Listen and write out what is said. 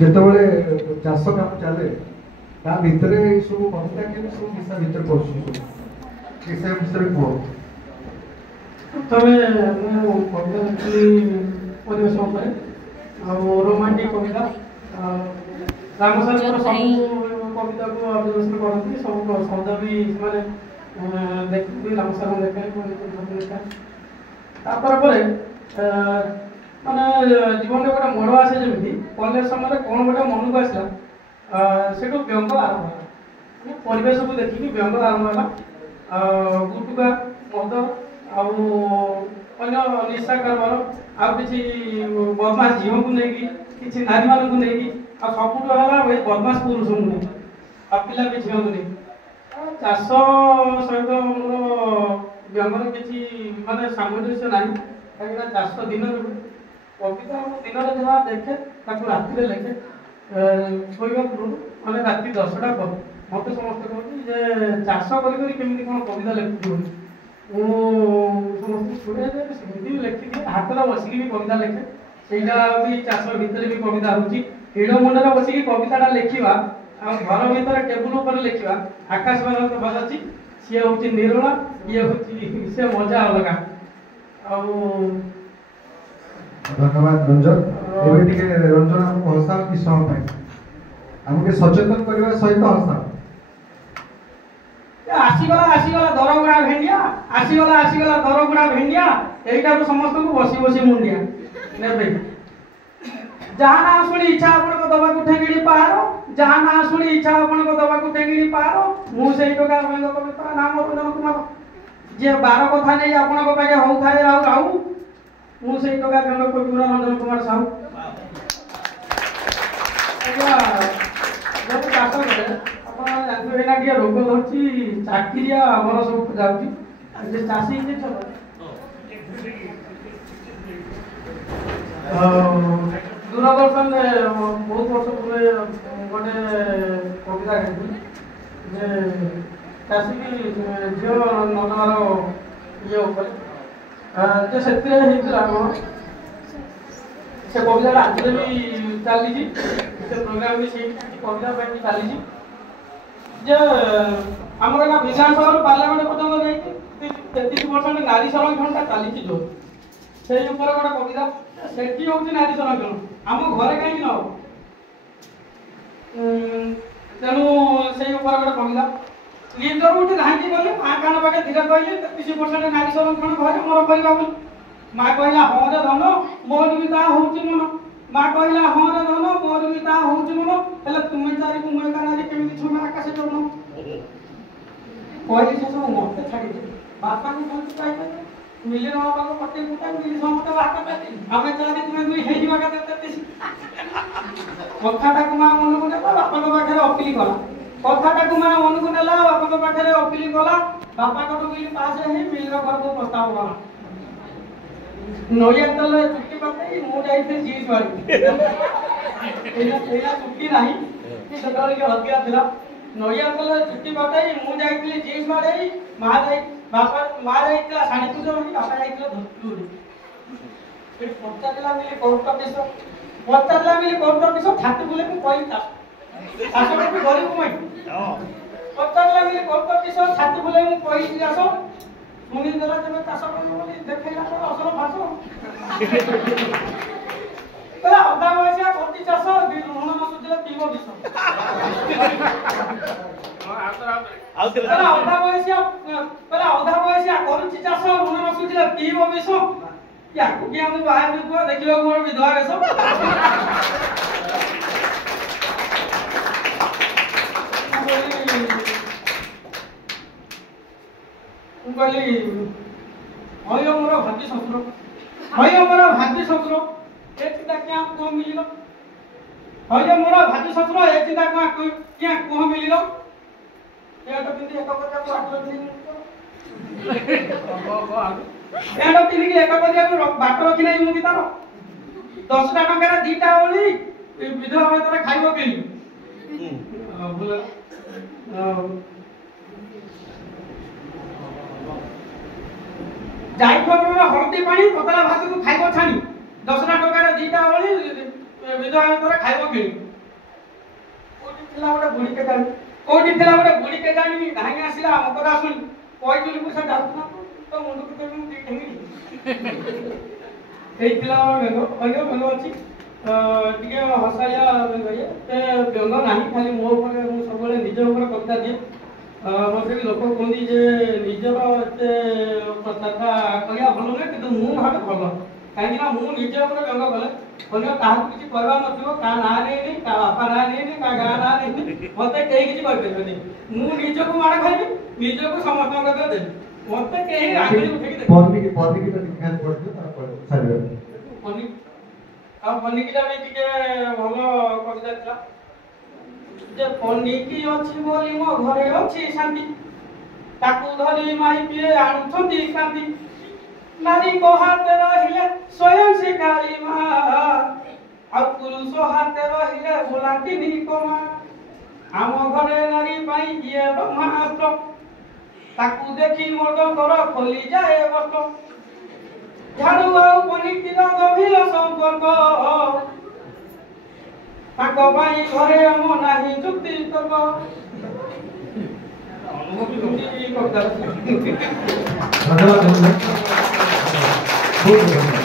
ଯେତେବେଳେ ଚାଷ କାମ ଚାଲେ ତା ଭିତରେ ଏଇ ସବୁ କବିତା କେମିତି ସବୁ ମିଶା ଭିତରେ ପଶୁଛି ସବୁ ସେ ବିଷୟରେ କୁହ। ପ୍ରଥମେ ମୁଁ କବିତା ଲେଖିଲି ପରିବେଶ ଉପରେ ଆଉ ରୋମାଣ୍ଟିକ କବିତା ରାମସାଗର ସବୁ କବିତାକୁ ଅଭିବେଶନ କରନ୍ତି ସବୁ ଶବ୍ଦ ବି ସେମାନେ ଦେଖନ୍ତି ରାମସାଗର ଲେଖାଏ ଲେଖା ତାପରେ ପରେ ମାନେ ଜୀବନରେ ଗୋଟେ ମୋଡ଼ ଆସେ ଯେମିତି କଲେଜ ସମୟରେ କ'ଣ ଗୋଟେ ମନକୁ ଆସିଲା ସେଠୁ ବ୍ୟଙ୍ଗ ଆରମ୍ଭ ହେଲା ମାନେ ପରିବେଶକୁ ଦେଖିକି ବ୍ୟଙ୍ଗ ଆରମ୍ଭ ହେଲା ଗୁଟୁକା ମଦ ଆଉ ଅନ୍ୟ ନିଶା କାରବାର ଆଉ କିଛି ବଦମାସ ଝିଅଙ୍କୁ ନେଇକି କିଛି ନାରୀମାନଙ୍କୁ ନେଇକି ଆଉ ସବୁଠୁ ହେଲା ଏଇ ବଦମାସ ପୁରୁଷଙ୍କୁ ନେଇକି ଆଉ ପିଲା ବି ଝିଅଙ୍କୁ ନେଇକି ଚାଷ ସହିତ ମୋର ବ୍ୟଙ୍ଗର କିଛି ମାନେ ସାମଞ୍ଜସ୍ୟ ନାହିଁ କାହିଁକିନା ଚାଷ ଦିନରେ କବିତା ମୁଁ ଦିନରେ ଯାହା ଦେଖେ ତାକୁ ରାତିରେ ଲେଖେ ଶୋଇବା ପୂର୍ବରୁ ମାନେ ରାତି 10ଟା ପରେ ମୋତେ ସମସ୍ତେ କହନ୍ତି ଯେ ଚାଷ କରି କେମିତି କ'ଣ କବିତା ଲେଖୁଛୁ ମୁଁ ସମସ୍ତେ ଶୁଣେ ଯେ ସେମିତି ବି ଲେଖିଦିଏ ହାତରେ ବସିକି ବି କବିତା ଲେଖେ ସେଇଟା ବି ଚାଷ ଭିତରେ ବି କବିତା ହେଉଛି ହିଡ଼ ମୁଣ୍ଡରେ ବସିକି କବିତାଟା ଲେଖିବା ଆଉ ଘର ଭିତରେ ଟେବୁଲ ଉପରେ ଲେଖିବା ଆକାଶ ଭଲ ଅଛି ସିଏ ହେଉଛି ନିରୋଳା ଇଏ ହେଉଛି ସେ ମଜା ଅଲଗା ଆଉ ଧନ୍ୟବାଦ ରଞ୍ଜନ। ଏବେ ଟିକେ ରଞ୍ଜନ ଆମକୁ ହସାଅ କିଛି ସମୟ ପାଇଁ ଆମକୁ ସଚେତନ କରିବା ସହିତ ହସାଅ। ଆସିଗଲା ଦରଗୁଡ଼ା ଭେଣ୍ଡିଆ ଆସିଗଲା ଦରଗୁଡ଼ା ଭେଣ୍ଡିଆ এইটাକୁ ସମସ୍ତଙ୍କୁ ବସି ବସି ମୁଣ୍ଡିଆ ନେବେ ଯାହା ନା ଶୁଣି ଇଚ୍ଛା ଆପଣଙ୍କ ଦବାକୁ ଠେଙ୍ଗିଡ଼ି ପାର ଯାହା ନା ଶୁଣି ଇଚ୍ଛା ଆପଣଙ୍କ ଦବାକୁ ଠେଙ୍ଗିଡ଼ି ପାର ମୁଁ ସେଇ ଟୋକା ରଙ୍ଗ କବିତା ନାମ ରଞ୍ଜନ କୁମାର ଯିଏ 12 କଥା ନେଇ ଆପଣଙ୍କ ପାଖେ ହଉଥାଏ ରାଉ ରାଉ ମୁଁ ସେଇ ଟୋକା ରଙ୍ଗ କବିତା ରଞ୍ଜନ କୁମାର ସାହୁ। ଚାଷ କରେ ଆପଣ ଜାଣିଥିବେ ଏଇନା ଟିକେ ରୋଗ ଧରୁଛି ଚାକିରିଆ ଆମର ସବୁ ଯାଉଛି ଯେ ଚାଷୀ ଦୂରଦର୍ଶନରେ ବହୁତ ବର୍ଷ ପୂର୍ବେ ଗୋଟେ କବିତା ଗାଇଥିଲି ଯେ ଚାଷୀ ଝିଅ ନବାର ଇଏ ଉପରେ ଯେ ସେଥିରେ ହେଇଥିଲା କ'ଣ ସେ କବିତାଟା ଆଜିରେ ବି ଚାଲିଛି ସେ ପ୍ରୋଗ୍ରାମ ବି ସେଇ କବିତା ପାଇଁ ବି ଚାଲିଛି ଯେ ଆମର ଏଇନା ବିଧାନସଭାରୁ ପାର୍ଲାମେଣ୍ଟ ପର୍ଯ୍ୟନ୍ତ ଯାଇକି 33% ନାରୀ ସଂରକ୍ଷଣଟା ଚାଲିଛି ଯୋଉ ସେଇ ଉପରେ ଗୋଟେ କବିତା ସେଠି ହେଉଛି ନାରୀ ସଂରକ୍ଷଣ ଆମ ଘରେ କାହିଁକି ନ ହବ ତେଣୁ ସେଇ ଉପରେ ଗୋଟେ କବିତା ଲିଡର ଗୋଟେ ଧାଇଁକି ଗଲେ ମା କାନ ପାଖେ ଧୀରେ କହିଲେ 33% ନାରୀ ସଂରକ୍ଷଣ ଘରେ ମୋର କରିବା ବୋଲି ମା କହିଲା ହଁ ରେ ଧନ ମୋର ବି ତାହା ହେଉଛି ମନ ମା କହିଲା ହଁ ରେ ଧନ ମୋର ବି ତାହା ହେଉଛି ମନ ହେଲେ ତୁମେ ଚାରି କୁମେକା ନାରୀ କେମିତି ଛୁମା ଆକାଶ ଜଣ କହିଲି ସେ ସବୁ ମତେ ଛାଡ଼ିଦେ ବାପାଙ୍କୁ କେମିତି ପାଇବେ ମିଲି ବାପାଙ୍କୁ ପଟେ ଗୁଟା ମିଲି ସମସ୍ତେ ବାପା ପାଇଲେ ଆମେ ଚାରି ତୁମେ ଦୁଇ ହେଇଯିବା କେତେ 33 କଥାଟାକୁ ମା ମନକୁ ନେଲା ବାପାଙ୍କ ପାଖରେ ଅପିଲ କଲା କଥାଟାକୁ ମା ମନକୁ ନେଲା ବାପାଙ୍କ ପାଖରେ ଅପିଲ କଲା ବାପାଙ୍କଠୁ ମିଲି ପାସ୍ ହେଇ ମିଲିର ଘରକୁ ପ୍ରସ୍ତାବ କଲା ନଡ଼ିଆ ତେଲ ଚୁଟି ପକେଇ ମୁଁ ଯାଇଥିଲି ଜିନ୍ସ ମାରି ଏଇଟା ଚୁଟି ନାହିଁ ସେତେବେଳେ ଟିକେ ହତିଆ ଥିଲା ନଡ଼ିଆ ତେଲ ଚୁଟି ପକେଇ ମୁଁ ଯାଇଥିଲି ଜିନ୍ସ ମାରି ମା ଯାଇଥିଲା ଶାଢ଼ୀ ପୂଜା ବାପା ଯାଇଥିଲା ଧୋତି ପଚାରିଲା ମିଲି କୋର୍ଟ ଅଫିସ ଛାତି ବୁଲେ ମୁଁ କହିଲି ଚାଷକୁ ଗରିବ ମୁଇଁ ପଚାରିଲା ମିଲି କୋର୍ଟ ଅଫିସ ଛାତି ବୁଲେ ମୁଁ କହିଲି ଚାଷ ଶୁଣି ଦେଲା ଯେବେ ଚାଷ କରିବ ବୋଲି ଦେଖେଇଲା ଅସଲ ଫାସ କହିଲା ଅଧା ବୟସିଆ କରୁଛି ଚାଷ ଋଣ ନ ସୁଝିଲେ ପିଇବ ବିଷ ଅଧା ବୟସିଆ କରୁଛି ଚାଷ ଋଣ ନ ସୁଝିଲେ ପିଇବ ବିଷ ୟାକୁ କି ଆମେ ବାହାରେ କୁହ ଦେଖିବାକୁ ମୋର ବିଧବା ବେଶ ମୁଁ କହିଲି ହଇ ମୋର ଭାବି ଶ୍ୱଶୁର ଏ ଚିନ୍ତା କିଆ କୁହ ମିଳିଲ ହଇ ମୋର ଭାବି ଶ୍ୱଶୁର ଏ ଚିନ୍ତା କିଆ କୁହ ମିଳିଲ ଏଟା ପିନ୍ଧି ଏକ ପଚାକୁ ହାତ ଏଟା ପିନ୍ଧିକି ଏକ ପଚାକୁ ବାଟ ରଖି ନାହିଁ ମୁଁ କି ତାର 10ଟା ଟଙ୍କାରେ 2ଟା ଓଳି ବିଧବା ଭାତରେ ଖାଇବ କେହି जाइफलर हलदी पानी पतला भात को खाइब छाणी 10 टंकार 2टा ओली विधवा भातर खाइब कि ଥିଲା ଗୋଟେ ବୁଢ଼ୀ କେ ଜାଣି କୋଉଠି ଥିଲା ଗୋଟେ ବୁଢ଼ୀ କେ ଜାଣିବି ଧାଇଁ ଆସିଲା ଆମ କଥା ଶୁଣି କହିଥିଲି ପଇସା ଯାଉଥିଲା ତ ମୁଣ୍ଡକୁ ଦେବି ମୁଁ ଠେଙ୍ଗିଲି ହେଇଥିଲା ବେଙ୍ଗ ବେଙ୍ଗ ଅଛି ଟିକେ ହସାଳିଆ ବେଙ୍ଗ ଇଏ ବେଙ୍ଗ ନାହିଁ ଖାଲି ମୋ ଉପରେ ମୁଁ ସବୁବେଳେ ନିଜ ଉପରେ କବିତା ଦିଏ ମୋତେ ବି ଲୋକ କୁହନ୍ତି ଯେ ନିଜର ଏତେ ପ୍ରଚାରଟା କରିବା ଭଲ ନୁହେଁ କିନ୍ତୁ ମୁଁ ଭାବେ ଭଲ କାହିଁକି ନା ମୁଁ ନିଜ ଉପରେ ବ୍ୟଙ୍ଗ କଲେ ଅନ୍ୟ କାହାକୁ କିଛି କହିବା ନଥିବ କାହା ନାଁ ନେଇନି କାହା ବାପା ନାଁ ନେଇନି କାହା ଗାଁ ନାଁ ନେଇନି ମୋତେ କେହି କିଛି କହିପାରିବେନି ମୁଁ ନିଜକୁ ମାଡ଼ ଖାଇବି ନିଜକୁ ସମସ୍ତଙ୍କ କଥା ଦେବି ମୋତେ କେହି ଆଗରେ ଉଠେଇକି ଦେବେ ଆଉ ପନିକିଟା ବି ଟିକେ ଭଲ କବିତା ଥିଲା ଯେ ପନିକି ଅଛି ବୋଲି ମୋ ଘରେ ଅଛି ଶାନ୍ତି ତାକୁ ଧରି ମାଇପିଏ ଆଣୁଛନ୍ତି କାନ୍ଦି ନାରୀଙ୍କ ହାତେ ରହିଲେ ସ୍ୱୟଂ ଶିକାରୀ ମା ଆଉ ପୁରୁଷ ହାତେ ରହିଲେ ବୁଲାନ୍ତିନି କମା ଆମ ଘରେ ନାରୀ ପାଇଁ ଯିଏ ବ୍ରହ୍ମାସ୍ତ୍ର ତାକୁ ଦେଖି ମର୍ଦ୍ଦଙ୍କର ଖୋଲି ଯାଏ ବସ୍ତ୍ର ଝାଡୁ ଆଉ ପନିକିର ଗଭୀର ସମ୍ପର୍କ ତାଙ୍କ ପାଇଁ ଘରେ ଆମ ନାହିଁ ଯୁକ୍ତି ତର୍କ ଧନ୍ୟବାଦ।